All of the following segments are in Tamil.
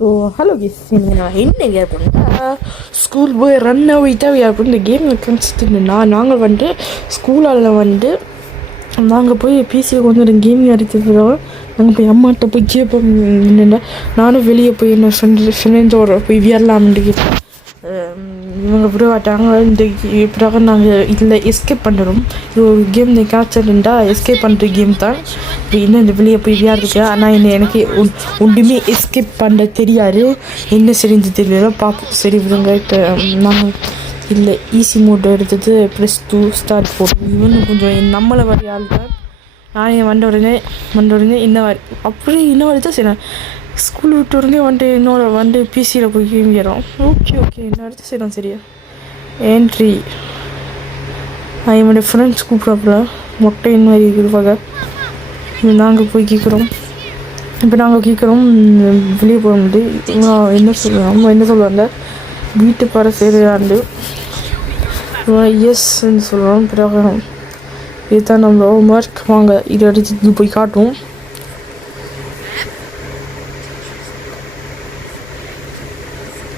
ஸோ ஹலோ கெஸ் நான் என்ன அப்படின்னா ஸ்கூல் போய் ரன் அவைட்டாக அப்படின்னு இந்த கேம் கணிச்சிட்டு நாங்கள் வந்துட்டு ஸ்கூலால் வந்துட்டு நாங்கள் போய் பிசியை கொண்டு ஒரு கேம் அடித்ததும் நாங்கள் போய் அம்மாட்ட போய் கேட்போம். என்னென்னா நானும் வெளியே போய் என்ன ஃப்ரெண்டோட போய் வியரலாம்னு கேட்போம். இவங்க விடவாட்டாங்க. இந்த பிறகு நாங்கள் இதில் எஸ்கேப் பண்ணுறோம். இது ஒரு கேம் இந்த கேப்சர்ண்டா எஸ்கேப் பண்ணுற கேம் தான். இப்போ இன்னும் இந்த வெளியே போய் விளையாடுருக்கு. ஆனால் எனக்கு ஒன்றுமே எஸ்கேப் பண்ண தெரியாது. என்ன சரிஞ்சு தெரியல பார்ப்போம். சரி விடுங்க. இப்போ நாங்கள் இல்லை ஈஸி மோட்டை எடுத்தது +2 ஸ்டார்ட் போடுவோம். இவனும் கொஞ்சம் நம்மளை வரி ஆள் தான். நானே வந்த உடனே இன்ன வரி அப்படி இன்ன வரி தான் சரி. ஸ்கூல் விட்டு உடனே வந்துட்டு பிசியில் போய் கேமிக்கிறோம். ஓகே என்ன அடுத்து செய்யலாம். சரியா என்ட்ரி என்னுடைய ஃப்ரெண்ட்ஸ் கூப்பிட்றாப்புல மொட்டையின் மாதிரி இருப்பாங்க. நாங்கள் போய் கேட்குறோம். இப்போ நாங்கள் கேட்குறோம் வெளியே போக முடியுது. என்ன சொல்லுவாங்க வீட்டு பாட செய்கிறாண்டு எஸ்ன்னு சொல்கிறோம். பிறகு இதுதான் நம்ம ஹோம்ஒர்க். வாங்க இதை அடிச்சு போய் காட்டுவோம்.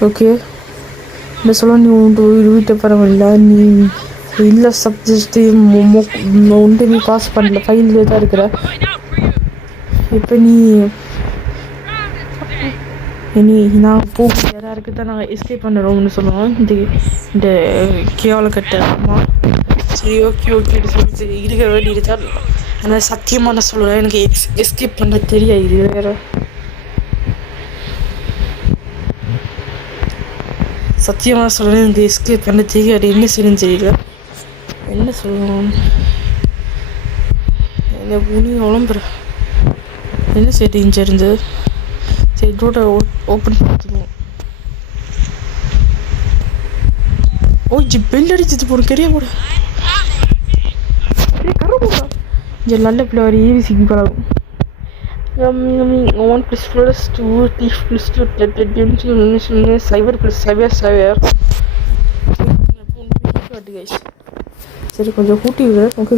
ஓகே என்ன சொல்ல நீ வீட்டை பரவாயில்ல நீ இல்லை சப்ஜெக்ட்டு ஒன்றுமே பாஸ் பண்ணல ஃபைலில் தான் இருக்கிற. இப்போ நீ நான் போக யாராருக்கு தான் நாங்கள் எஸ்கேப் பண்ணுறோம்னு சொல்லுவோம். இந்த கேவலக்கட்ட அம்மா சரி ஓகே சொல்லி இருக்கிற வேண்டியது தான். ஆனால் சத்தியமாக நான் சொல்லுவேன் எனக்கு எஸ்கேப் பண்ண தெரியாது. இது வேறு சத்தியமாக சொல்கிறேன் இந்த எஸ்கேப் பண்ண தெரியாது. என்ன செய்யணும்னு தெரியல. என்ன சொல்லணும் என்ன புனி உழம்புற என்ன செய்யுங்க இருந்து. சரி டோட்டை ஓப்பன் பண்ணிக்குவோம். பெல் அடிச்சது போடும் கரியா போட கரை போடா. இங்கே நல்ல பிள்ளை வர ஏவிசிக்கு பழகும். 1 + 2 +2 சைபர் சரி கொஞ்சம் கூட்டி விட. ஓகே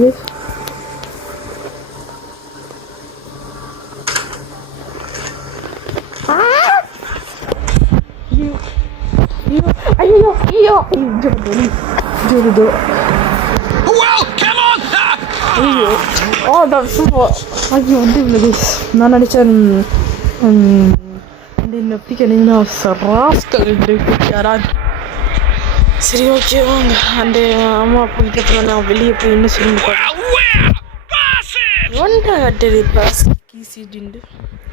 ஐயோ சூப்பர். ஐயோ வந்து நான் நினச்சேன் இந்த பிடிக்கணிங்கன்னா யாராவது. சரி ஓகே வாங்க அந்த அம்மா போயிட்டு அப்புறம் நான் வெளியே போய் என்ன சொல்லி ஒன்றா கட்டுது பிளாஸ்டிக்.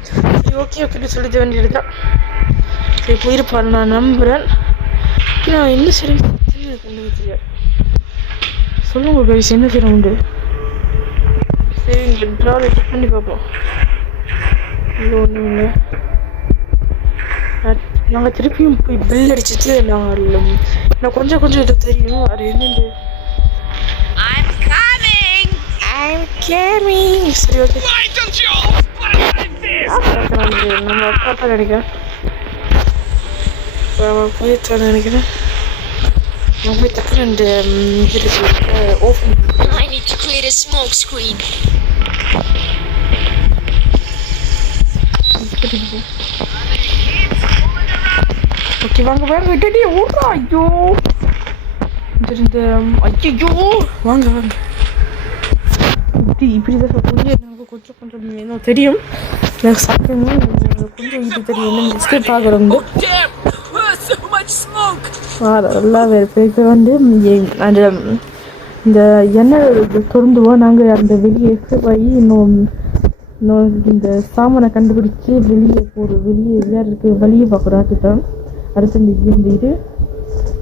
சரி ஓகே சொல்லிட வேண்டியது தான். சரி போயிருப்பாரு நான் நம்புகிறேன். நான் என்ன சரி கொண்டு தெரியாது சொல்லுங்க கைஸ் என்ன செய்ய உண்டு. சரி இங்கே ட்ராவல் செக் பண்ணி பார்ப்போம். இது ஒன்றும் இல்லை. நாங்கள் திருப்பியும் போய் பில் அடிச்சுட்டு நான் கொஞ்சம் இது தெரியும். அது என்னென்று சரி ஓகே நம்ம அப்பா தான் நினைக்கிறேன். போயிட்டு நினைக்கிறேன். நான் போய் டக்குனு இந்த இது ஓப்பன் ஓகே வாங்க விட்டுட்டே ஓடுறா. ஐயோ வாங்க இப்படி தான் கொஞ்சம் கொஞ்சம் தெரியும். எனக்கு சாப்பிடணும் கொஞ்சம் இது தெரியும். என்ன எஸ்கேப் ஆகிறோம் நல்லா இப்போ வந்து அந்த இந்த எண்ணெய் திறந்துவோம். நாங்கள் அந்த வெளியே எஸ்கேப் ஆகி இன்னும் இந்த சாமானை கண்டுபிடிச்சி வெளியே விளையாடுறதுக்கு வழியை பார்க்குறோம். அதுதான் அடுத்து இந்த இது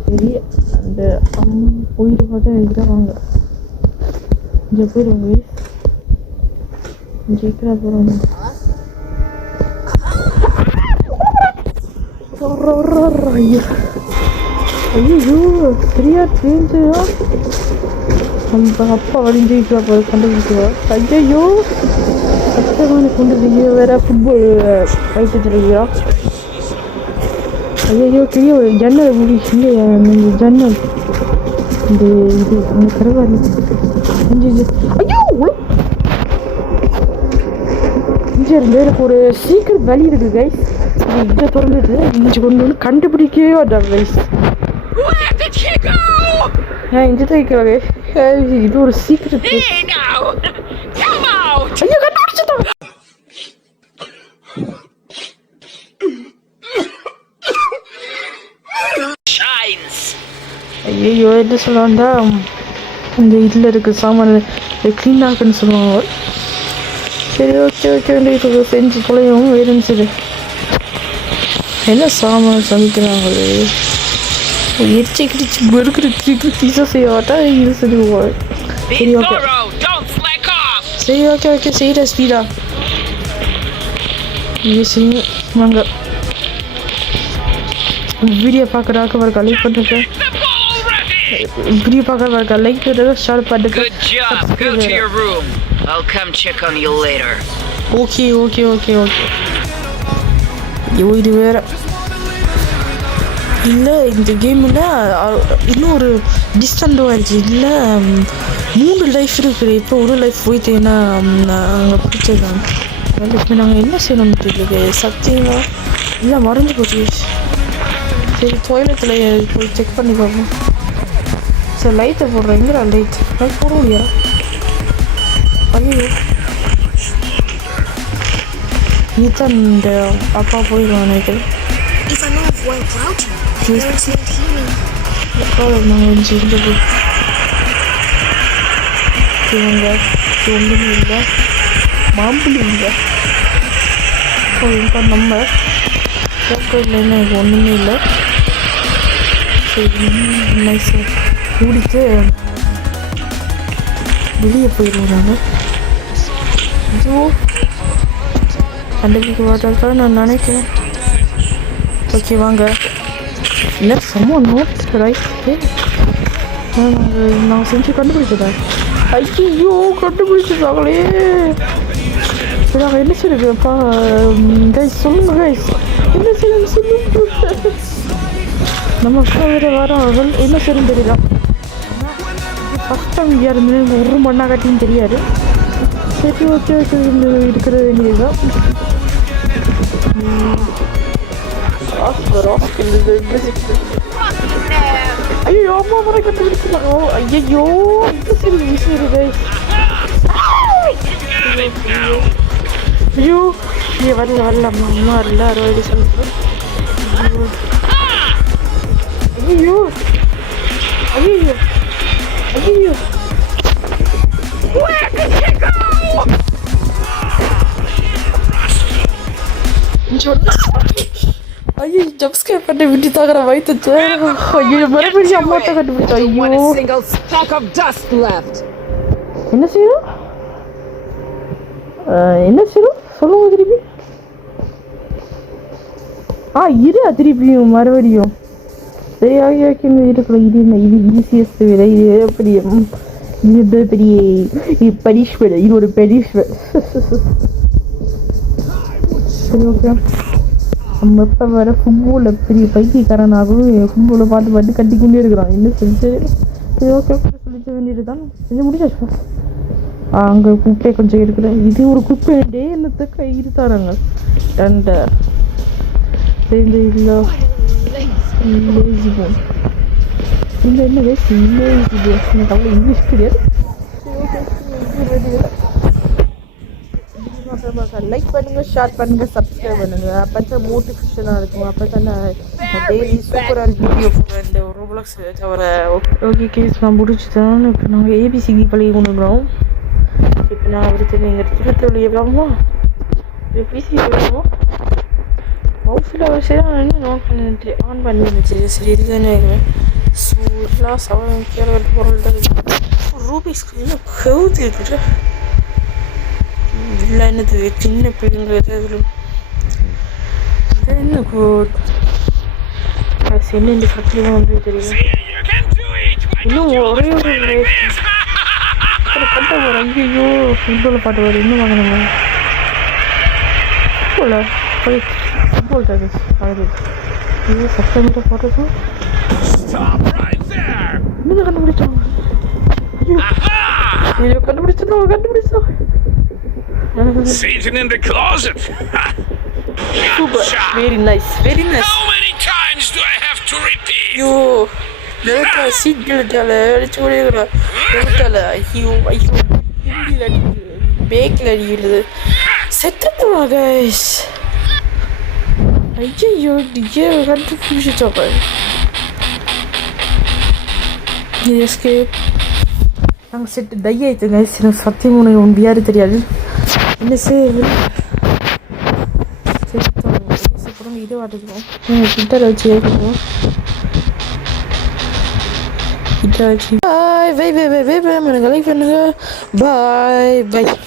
சரி அந்த போயிட்டு பார்த்தா இதுதான். வாங்க இங்கே போயிடுவாங்க. இங்கே இருக்கிற போகிறோம். ஐயோ சரியா தெரிஞ்சா நம்ம அப்பா வழிஞ்சிக்கிறா போது கண்டுபிடிக்கிறோம். ஐயோ சத்தமான கொண்டு வேற ஃபுட்பால் ஃபைட் வச்சுருக்கிறா. ஐயோ பெரிய ஜன்னல் இல்லை இந்த ஜன்னல் இந்த இது அந்த கரவாரி ஐயோ இங்கே இருந்து எனக்கு ஒரு சீக்கிரம் வழி இருக்குது கைஸ். இது இங்கே திறந்துட்டு இங்கே கொண்டு வந்து கண்டுபிடிக்கவே மாட்டாங்க கைஸ். இங்கே தான் இருக்கிறாங்க. இது ஒரு சீக்கிரம். ஐயோ கண்டுபிடிச்சிட்டாங்க. ஐயோ என்ன சொல்லுவாண்டா, இந்த இதில் இருக்க சாமான க்ளீன் ஆகுன்னு சொல்லுவாங்க. சரி ஓகே இது செஞ்சு தொலைவும் இருந்துச்சு. என்ன சாமான் சமைக்கிறாங்களே, எரிச்சி கிடிச்சு பெருக்கிட்டு பீஸா செய்யாட்டா இது செஞ்சுக்குவாங்க. சரி ஓகே செய்கிற ஸ்பீடா இது செய்யுங்க. வாங்க வீடியோ பார்க்குறாக்க ஒரு லைக் பண்ணுறேன். வீடியோ பார்க்குற லைக் பண்ணுறேன், ஷேர் பண்ணுங்க. ஓகே ஐயோ இது வேற இல்லை. இந்த கேமில் இன்னும் ஒரு டிஸ்டன்ட் ஆயிடுச்சு. இல்லை 3 லைஃப் இருக்குது. இப்போ ஒரு லைஃப் போயிட்டேன்னா அங்கே பிடிச்சதான். இப்போ நாங்கள் என்ன செய்யணும்னு தெரியல சத்தியமாக. இல்லை மறந்து போச்சு. சரி டாய்லெட்டில் போய் செக் பண்ணி பார்ப்போம். சரி லைட்டை போடுறேன். எங்கடா லைட் போட முடியா? ஐயோ நீதான் இந்த அப்பா போயிடுவான் நினைக்கிறேன். நாங்கள் கொஞ்சம் இங்கே போய் இவங்க ஒன்றுமே இல்லை, மாம்பழம் இல்லை. இப்போ நம்ம இல்லைன்னா எனக்கு ஒன்றுமே இல்லை. சரி நைஸாக கூடிட்டு வெளியே போயிடுவோம். நாங்கள் ஐயோ கண்டுபிடிக்க மாட்டாங்க நான் நினைக்கிறேன். ஓகே வாங்க. இல்லை செம்ம நோட்ஸ் ரைட்டு நான் செஞ்சு கண்டுபிடிச்சதா? ஐயோ கண்டுபிடிச்சிட்டாங்களே. சரி நாங்கள் என்ன செய்யுங்கப்பா கைஸ், சொல்லுங்க கைஸ் என்ன செய்யணும் சொல்லுங்க. நம்ம வேறு வரவர்கள் என்ன செய்யணும் தெரியல. ஃபஸ்ட் டைம் இங்கே இருந்து ஒரு மண்ணா கட்டின்னு தெரியாது. சரி ஓகே இந்த இருக்கிற வேண்டியதுதான். ஐயோ அம்மா வர கண்டுபிடிச்சிட்டாங்க. ஐயோ சரி விஷயம் கைஸ். ஐயோ நீ வரல அம்மா வரல 60 சொல்லுங்க. ஐயோ ஐயோ ஜப்ஸ்கேர் பண்ணி விட்டு தாக்குற வயிற்று. ஐயோ மறுபடியும் அம்மாட்ட கண்டுபிடிச்சா. ஐயோ என்ன செய்யணும் சொல்லுங்க திருப்பி. திருப்பியும் மறுபடியும். சரி ஓகே இருக்கணும். இது ஈஸியஸ்ட் விட இது பெரிய பனிஷ்மெண்ட். இது ஒரு பனிஷ்மெண்ட். சரி ஓகே நம்ம எப்போ வர ஃபுட்பாலில் பெரிய பைத்தியக்காரனாகவும் ஃபுட்பாலை பார்த்து கட்டிக்கொண்டே இருக்கிறான். என்ன செஞ்சு சரி ஓகே சொல்லிக்க வேண்டியது தான். செஞ்சு முடிச்சாச்சு. அங்கே குப்பை கொஞ்சம் இருக்கிறேன். இது ஒரு குப்பை டே என்னத்தை கயிறு தராங்க ரெண்ட இல்லை லேசி போன் இல்லை என்ன லேசி போன். எனக்கு அவ்வளோ இங்கிலீஷ் தெரியாது. லைக் பண்ணுங்க, ஷேர் பண்ணுங்க, சப்ஸ்கிரைப் பண்ணுங்க. அப்போ தான் மோட்டிவேஷனாக இருக்கும். அப்போ தான் டெய்லி சூப்பரான வீடியோ போடுறேன். இந்த ரோப்ளாக்ஸ் தவிர ஓகே கேஸ் நான் முடிச்சுதான். இப்போ நாங்கள் ஏபிசிடி பழகி கொண்டு இருக்கிறோம். இப்போ நான் ஒரு நீங்கள் திருத்தொழி எவ்வளோமோ பிசி போடுவோம். மவுஸில் வச்சு தான் நோட் பண்ணிட்டு ஆன் பண்ணிருந்துச்சு. சரி இதுதானே ஸோ எல்லாம் கேள்வி பொருள் தான் ரூபி ஸ்க்ரீன் கவுத்து இருக்குது. இல்லை என்னது சின்ன பிள்ளைங்க என்ன என்ன இந்த சட்டிலாம் வந்து தெரியும். இன்னும் ஒரே ஒரு பாட்டு வரும். ஐயோ ஃபுட்பால் பாட்டு வரும். இன்னும் வாங்கினாங்க ஃபுட்பால் தான் அது. ஐயோ சட்டமிட்ட போட்டது இன்னும் கண்டுபிடிச்சோம். ஐயோ கண்டுபிடிச்சோம். Satan in the closet. Super. Gotcha. Very nice. Very nice. How many times do I have to repeat? ஐயோ பெல்ட்டா சீட் பெல்ட்டால அடிச்சு ஓடிக்கிற பெல்ட்டால ஐயோ ஐயோ ஹிந்தியில் அடிக்கிறது பேக்கில் அடிக்கிறது செத்துட்டுமா கைஸ் ஐயோ ஏன் கன்ஃபியூஷன் சாப்பாடு இது எஸ்கேப் நாங்கள் செட்டு டை ஆயிடுச்சு கைஸ் எனக்கு சத்தியம் உனக்கு ஒன்று யாரு தெரியாது என்ன செத்துறோம் இது வாட்டுக்குவோம் கிட்ட வச்சு ஏற்படுவோம் Bye, bye, bye, bye, bye, bye, bye, bye, bye, bye, bye.